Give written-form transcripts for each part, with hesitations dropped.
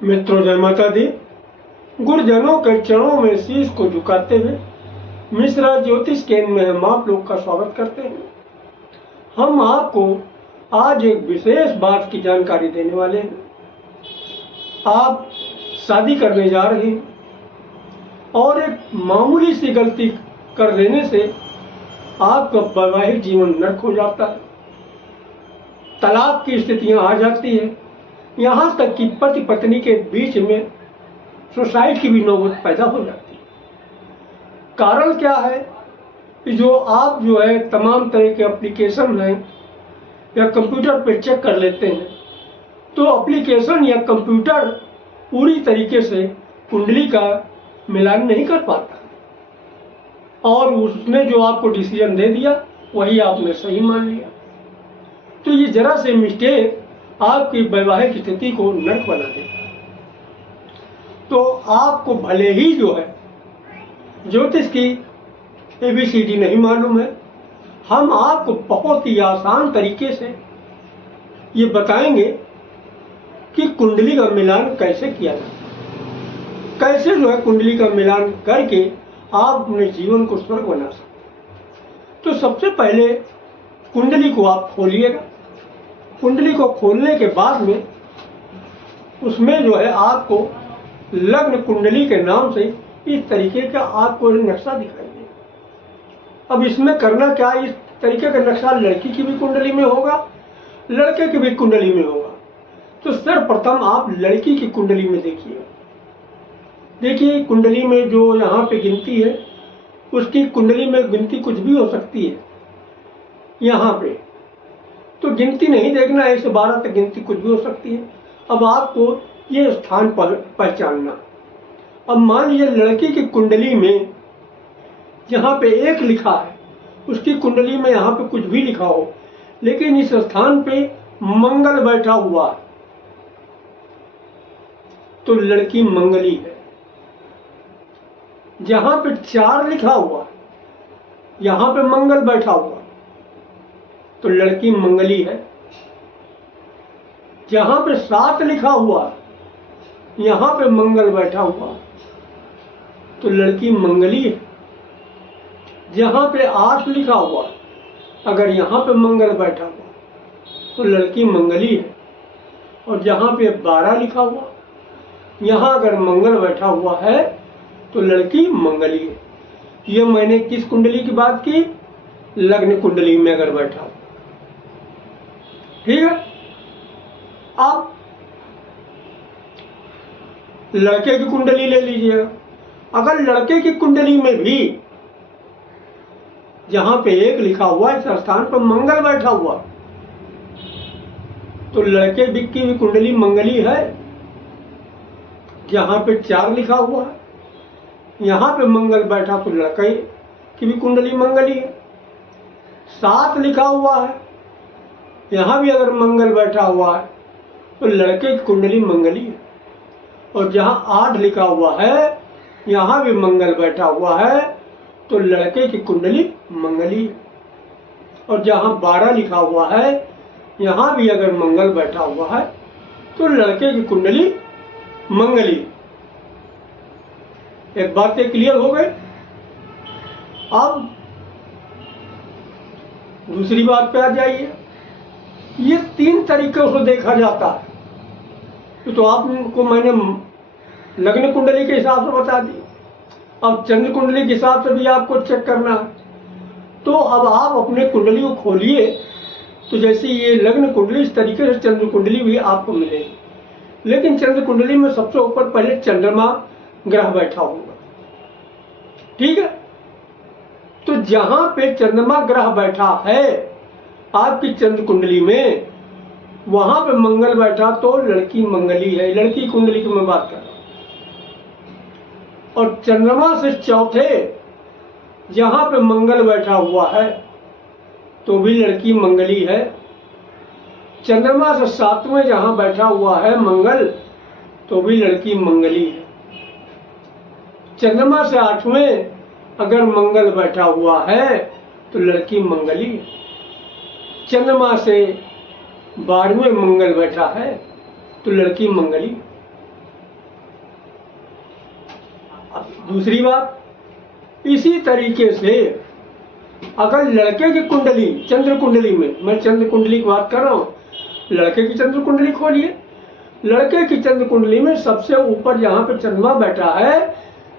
मित्रों, जय माता दी। गुरुजनों के चरणों में शीश को झुकाते हुए मिश्रा ज्योतिष केंद्र में हम आप लोग का स्वागत करते हैं। हम आपको आज एक विशेष बात की जानकारी देने वाले हैं। आप शादी करने जा रहे हैं और एक मामूली सी गलती कर देने से आपका वैवाहिक जीवन नर्क हो जाता है। तलाक की स्थितियां आ जाती है। यहाँ तक कि पति पत्नी के बीच में सुसाइड की भी नौबत पैदा हो जाती है। कारण क्या है कि आप तमाम तरह के एप्लीकेशन हैं या कंप्यूटर पे चेक कर लेते हैं, तो एप्लीकेशन या कंप्यूटर पूरी तरीके से कुंडली का मिलान नहीं कर पाता और उसने जो आपको डिसीजन दे दिया वही आपने सही मान लिया। तो ये जरा से मिस्टेक आपकी वैवाहिक स्थिति को नर्क बना देता है। तो आपको भले ही ज्योतिष की ABCD नहीं मालूम है, हम आपको बहुत ही आसान तरीके से ये बताएंगे कि कुंडली का मिलान कैसे किया जाता है, कैसे कुंडली का मिलान करके आप अपने जीवन को स्वर्ग बना सकते। तो सबसे पहले कुंडली को आप खोलिएगा। कुंडली को खोलने के बाद में उसमें आपको लग्न कुंडली के नाम से इस तरीके का आपको नक्शा दिखाई देगा। अब इसमें करना क्या, इस तरीके का नक्शा लड़की की भी कुंडली में होगा, लड़के की भी कुंडली में होगा। तो सर्वप्रथम आप लड़की की कुंडली में देखिए कुंडली में जो यहाँ पे गिनती है, उसकी कुंडली में गिनती कुछ भी हो सकती है। यहाँ पे तो गिनती नहीं देखना है, 1 से 12 तक गिनती कुछ भी हो सकती है। अब आपको ये स्थान पहचानना। अब मान लीजिए लड़की की कुंडली में जहाँ पे 1 लिखा है, उसकी कुंडली में यहाँ पे कुछ भी लिखा हो, लेकिन इस स्थान पे मंगल बैठा हुआ है, तो लड़की मंगली है। जहाँ पे 4 लिखा हुआ, यहाँ पे मंगल बैठा हुआ, तो लड़की मंगली है। जहां पे 7 लिखा हुआ, यहां पे मंगल बैठा हुआ, तो लड़की मंगली है। जहां पे 8 लिखा हुआ, अगर यहां पे मंगल बैठा हुआ, तो लड़की मंगली है। और जहां पे 12 लिखा हुआ, यहां अगर मंगल बैठा हुआ है, तो लड़की मंगली है। ये मैंने किस कुंडली की बात की? लग्न कुंडली में अगर बैठा हो, ठीक है। अब लड़के की कुंडली ले लीजिएगा। अगर लड़के की कुंडली में भी जहां पे 1 लिखा हुआ है, इस स्थान पर मंगल बैठा हुआ, तो लड़के की भी कुंडली मंगली है। जहां पे 4 लिखा हुआ है, यहां पे मंगल बैठा, तो लड़के की भी कुंडली मंगली है। 7 लिखा हुआ है, यहाँ भी अगर मंगल बैठा हुआ है, तो लड़के की कुंडली मंगली है। और जहाँ 8 लिखा हुआ है, यहाँ भी मंगल बैठा हुआ है, तो लड़के की कुंडली मंगली है। और जहाँ 12 लिखा हुआ है, यहाँ भी अगर मंगल बैठा हुआ है, तो लड़के की कुंडली मंगली। एक बात क्लियर हो गई। अब दूसरी बात पे आ जाइए। ये 3 तरीकों से देखा जाता है। तो आपको मैंने लग्न कुंडली के हिसाब से बता दी। अब चंद्र कुंडली के हिसाब से भी आपको चेक करना है। तो अब आप अपने कुंडली को खोलिए, तो जैसे ये लग्न कुंडली, इस तरीके से चंद्र कुंडली भी आपको मिलेगी। लेकिन चंद्र कुंडली में सबसे ऊपर पहले चंद्रमा ग्रह बैठा होगा, ठीक है। तो जहां पे चंद्रमा ग्रह बैठा है आपकी चंद्र कुंडली में, वहां पे मंगल बैठा, तो लड़की मंगली है। लड़की कुंडली की मैं बात कर रहा हूं। और चंद्रमा से चौथे जहां पे मंगल बैठा हुआ है, तो भी लड़की मंगली है। चंद्रमा से 7वें जहां बैठा हुआ है मंगल, तो भी लड़की मंगली है। चंद्रमा से 8वें अगर मंगल बैठा हुआ है, तो लड़की मंगली है। चंद्रमा से 12वें मंगल बैठा है, तो लड़की मंगली। दूसरी बात, इसी तरीके से अगर लड़के की कुंडली, चंद्र कुंडली में, मैं चंद्र कुंडली की बात कर रहा हूँ, लड़के की चंद्र कुंडली खोलिए, लड़के की चंद्र कुंडली में सबसे ऊपर जहाँ पे चंद्रमा बैठा है,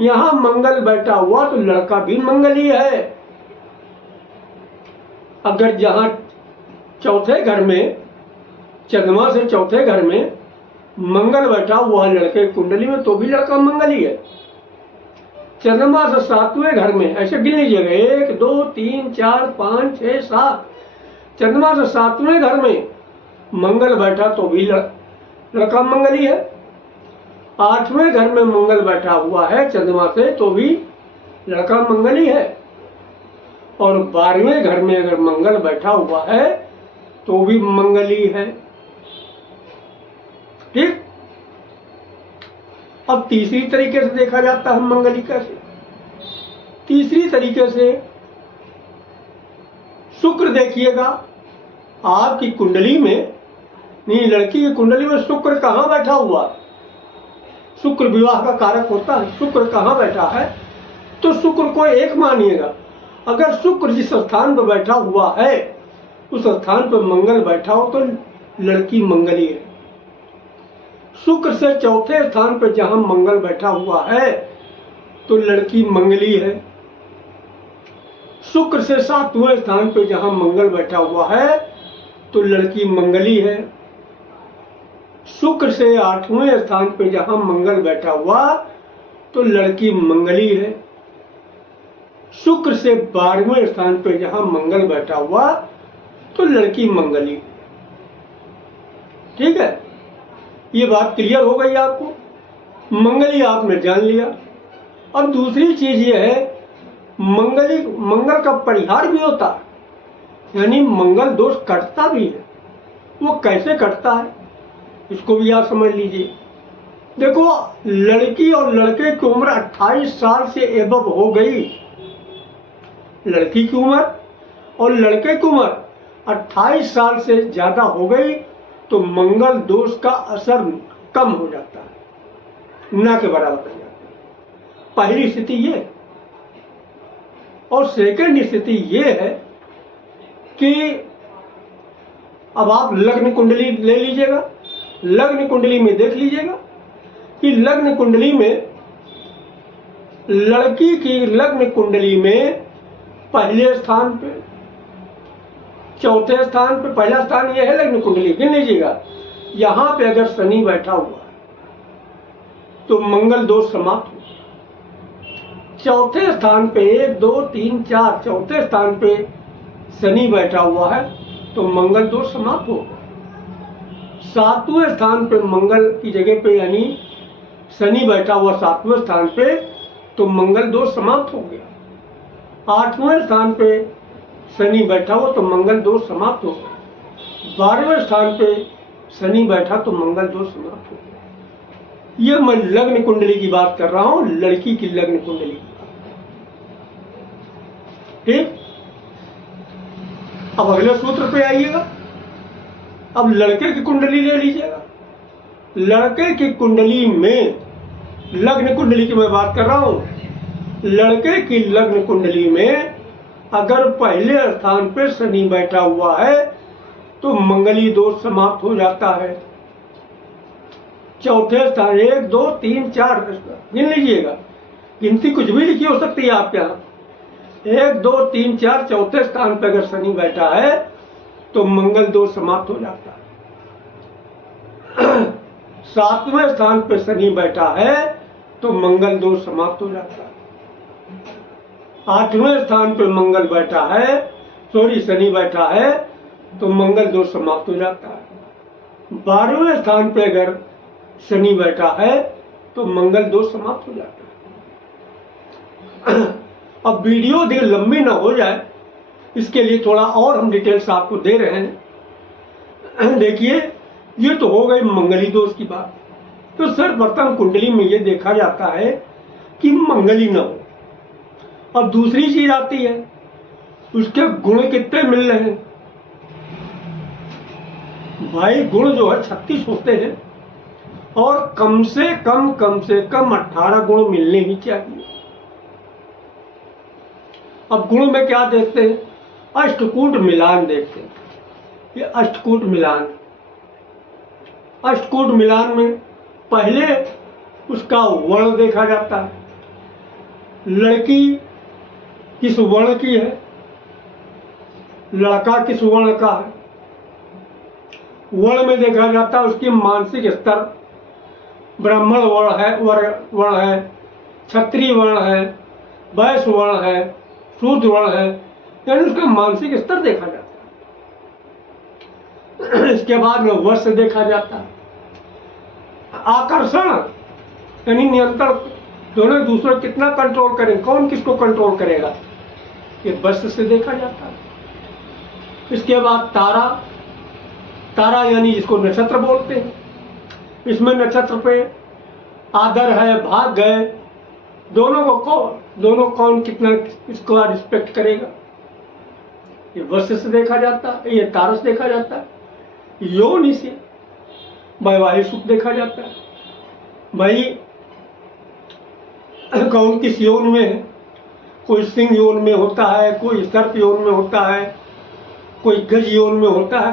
यहाँ मंगल बैठा हुआ, तो लड़का भी मंगल ही है। अगर जहाँ चौथे घर में, चंद्रमा से चौथे घर में मंगल बैठा हुआ है लड़के की कुंडली में, तो भी लड़का मंगल ही है। चंद्रमा से सातवें घर में, ऐसे गिन लीजिएगा, 1 2 3 4 5 6 7, चंद्रमा से सातवें घर में मंगल बैठा तो भी लड़का मंगल ही है। 8वें घर में मंगल बैठा हुआ है चंद्रमा से, तो भी लड़का मंगल ही है। और 12वें घर में अगर मंगल बैठा हुआ है तो भी मंगल ही है। ठीक। अब तीसरी तरीके से देखा जाता है मंगली कैसे। तीसरी तरीके से शुक्र देखिएगा, आपकी कुंडली में, नहीं लड़की की कुंडली में शुक्र कहाँ बैठा हुआ, शुक्र विवाह का कारक होता है, शुक्र कहाँ बैठा है, तो शुक्र को एक मानिएगा। अगर शुक्र जिस स्थान पर बैठा हुआ है उस स्थान पर मंगल बैठा हो तो लड़की मंगली है। शुक्र से चौथे स्थान पर जहां मंगल बैठा हुआ है तो लड़की मंगली है। शुक्र से 7वें स्थान पर जहां मंगल बैठा हुआ है तो लड़की मंगली है। शुक्र से 8वें स्थान पर जहां मंगल बैठा हुआ तो लड़की मंगली है। शुक्र से 12वें स्थान पर जहां मंगल बैठा हुआ तो लड़की मंगली। ठीक है, ये बात क्लियर हो गई आपको, मंगली आपने जान लिया। अब दूसरी चीज ये है, मंगल का परिहार भी होता है, यानी मंगल दोष कटता भी है। वो कैसे कटता है इसको भी आप समझ लीजिए। देखो, लड़की और लड़के की उम्र 28 साल से एबव हो गई, लड़की की उम्र और लड़के की उम्र 28 साल से ज्यादा हो गई तो मंगल दोष का असर कम हो जाता है, ना के बराबर हो जाता है। पहली स्थिति ये। और सेकंड स्थिति ये है कि अब आप लग्न कुंडली ले लीजिएगा, लग्न कुंडली में देख लीजिएगा कि लग्न कुंडली में, लड़की की लग्न कुंडली में पहले स्थान पे, चौथे स्थान पे, पहला स्थान ये है लग्न कुंडली, गिन लीजिएगा। यहां पे अगर शनि बैठा हुआ है तो मंगल दोष समाप्त हो। चौथे स्थान पे 1 2 3 4, चौथे स्थान पे शनि बैठा हुआ है तो मंगल दोष समाप्त हो। 7वें स्थान पे मंगल की जगह पे यानी शनि बैठा हुआ 7वें स्थान पे तो मंगल दोष समाप्त हो गया। 8वें स्थान पे शनि बैठा हो तो मंगल दोष समाप्त हो गया। 12वें स्थान पे शनि बैठा तो मंगल दोष समाप्त हो गया। यह मैं लग्न कुंडली की बात कर रहा हूं, लड़की की लग्न कुंडली की बात। ठीक। अब अगले सूत्र पे आइएगा। अब लड़के की कुंडली ले लीजिएगा। लड़के की कुंडली में, लग्न कुंडली की मैं बात कर रहा हूं, लड़के की लग्न कुंडली में अगर पहले स्थान पे शनि बैठा हुआ है तो मंगली दोष समाप्त हो जाता है। चौथे स्थान 1 2 3 4 गिन लीजिएगा, गिनती कुछ भी लिखी हो सकती है आपके यहाँ। 1 2 3 4 चौथे स्थान पर अगर शनि बैठा है तो मंगल दोष समाप्त हो जाता है। 7वें स्थान पर शनि बैठा है तो मंगल दोष समाप्त हो जाता है। 8वें स्थान पर मंगल बैठा है, शनि बैठा है तो मंगल दोष समाप्त हो जाता है। 12वें स्थान पर अगर शनि बैठा है तो मंगल दोष समाप्त हो जाता है। अब वीडियो देर लंबी ना हो जाए इसके लिए थोड़ा और हम डिटेल्स आपको दे रहे हैं। देखिए, ये तो हो गई मंगली दोष की बात। तो सर्वप्रथम कुंडली में ये देखा जाता है कि मंगली न हो। अब दूसरी चीज आती है, उसके गुण कितने मिल रहे हैं। भाई गुण जो है 36 होते हैं और कम से कम 18 गुण मिलने ही चाहिए। अब गुण में क्या देखते हैं? अष्टकूट मिलान देखते हैं। ये अष्टकूट मिलान, अष्टकूट मिलान में पहले उसका वर्ण देखा जाता है, लड़की किस वर्ण की है, लड़का किस वर्ण का है। वर्ण में देखा जाता है उसकी मानसिक स्तर, ब्राह्मण वर्ण है, वर्ण है, क्षत्रिय वर्ण है, वैश्य वर्ण है, शूद्र वर्ण है, यानी उसका मानसिक स्तर देखा जाता है। इसके बाद में वर्ष देखा जाता है। आकर्षण यानी नियंत्रण, दोनों दूसरे कितना कंट्रोल करें, कौन किसको कंट्रोल करेगा, ये वर्ष से देखा जाता है। इसके बाद तारा, तारा यानी जिसको नक्षत्र बोलते हैं। इसमें नक्षत्र पे आदर है, भाग है, दोनों कौन कितना इसको रिस्पेक्ट करेगा, ये वर्ष से देखा जाता है, ये तारा से देखा जाता है। योनि से वैवाहिक सुख देखा जाता है, भाई कौन किस योन में है, कोई सिंह योन में होता है, कोई सर्प योन में होता है, कोई गज योन में होता है,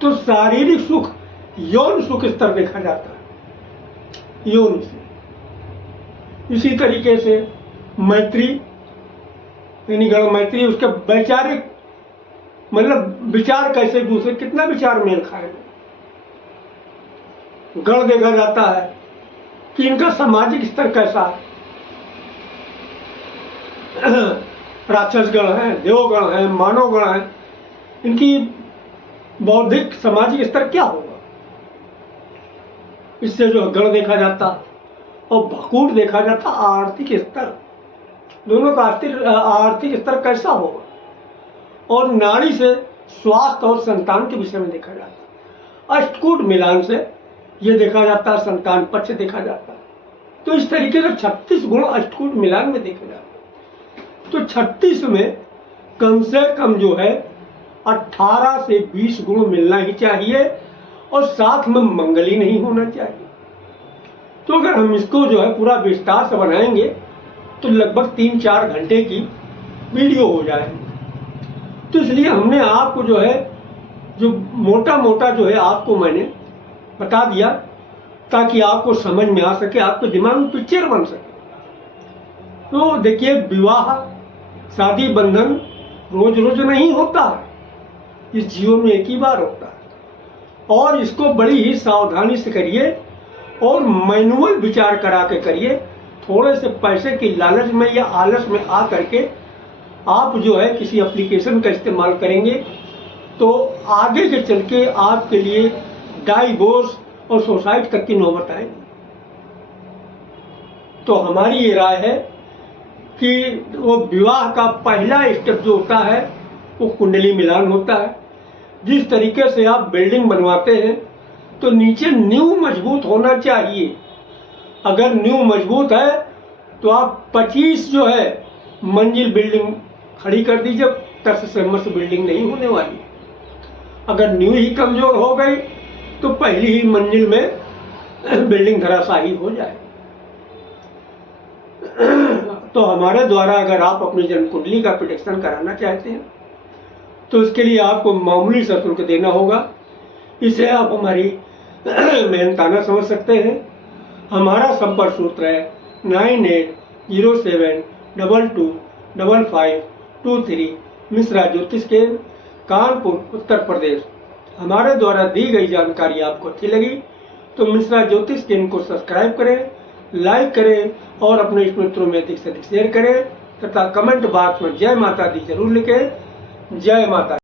तो शारीरिक सुख यौन सुख स्तर देखा जाता है यौन से। इसी तरीके से मैत्री यानी गण मैत्री, उसके वैचारिक मतलब विचार कैसे दूसरे कितना विचार मेल खाएगा। गण देखा जाता है कि इनका सामाजिक स्तर कैसा है, राक्षस गण है, देवगण है, मानव गण है, इनकी बौद्धिक सामाजिक स्तर क्या होगा, इससे जो गण देखा जाता। और भकूट देखा जाता आर्थिक स्तर, दोनों का आर्थिक स्तर कैसा होगा। और नाड़ी से स्वास्थ्य और संतान के विषय में देखा जाता। अष्टकूट मिलान से ये देखा जाता है, संतान पक्ष देखा जाता है। तो इस तरीके से 36 गुण अष्टकूट मिलान में देखे जाते हैं। तो 36 में कम से कम जो है 18 से 20 गुण मिलना ही चाहिए, और साथ में मंगली नहीं होना चाहिए। तो अगर हम इसको जो है पूरा विस्तार से बनाएंगे तो लगभग 3-4 घंटे की वीडियो हो जाएगी। तो इसलिए हमने आपको जो है जो मोटा मोटा जो है आपको मैंने बता दिया, ताकि आपको समझ में आ सके, आपके दिमाग में पिक्चर बन सके। तो देखिए, विवाह शादी बंधन रोज रोज नहीं होता है, इस जीवन में एक ही बार होता है। और इसको बड़ी ही सावधानी से करिए और मैनुअल विचार करा के करिए। थोड़े से पैसे की लालच में या आलस में आ करके आप जो है किसी एप्लीकेशन का इस्तेमाल करेंगे तो आगे के चल के आपके लिए डाइवोर्स और सुसाइड तक की नौबत आएगी। तो हमारी ये राय है कि वो विवाह का पहला स्टेप जो होता है वो कुंडली मिलान होता है। जिस तरीके से आप बिल्डिंग बनवाते हैं तो नीचे नींव मजबूत होना चाहिए। अगर नींव मजबूत है तो आप 25 जो है मंजिल बिल्डिंग खड़ी कर दीजिए, 10 से मस्त बिल्डिंग नहीं होने वाली। अगर नींव ही कमजोर हो गई तो पहली ही मंजिल में बिल्डिंग धराशायी हो जाए। तो हमारे द्वारा अगर आप अपनी जन्म कुंडली का प्रेडिक्शन कराना चाहते हैं तो इसके लिए आपको मामूली सा शुल्क देना होगा। इसे आप हमारी मेहनताना समझ सकते हैं। हमारा संपर्क सूत्र है 9807225523, मिश्रा ज्योतिष केंद्र, कानपुर, उत्तर प्रदेश। हमारे द्वारा दी गई जानकारी आपको अच्छी लगी तो मिश्रा ज्योतिष केंद्र को सब्सक्राइब करें, लाइक करें और अपने मित्रों में अधिक से अधिक शेयर करें तथा कमेंट बॉक्स में जय माता दी जरूर लिखें। जय माता।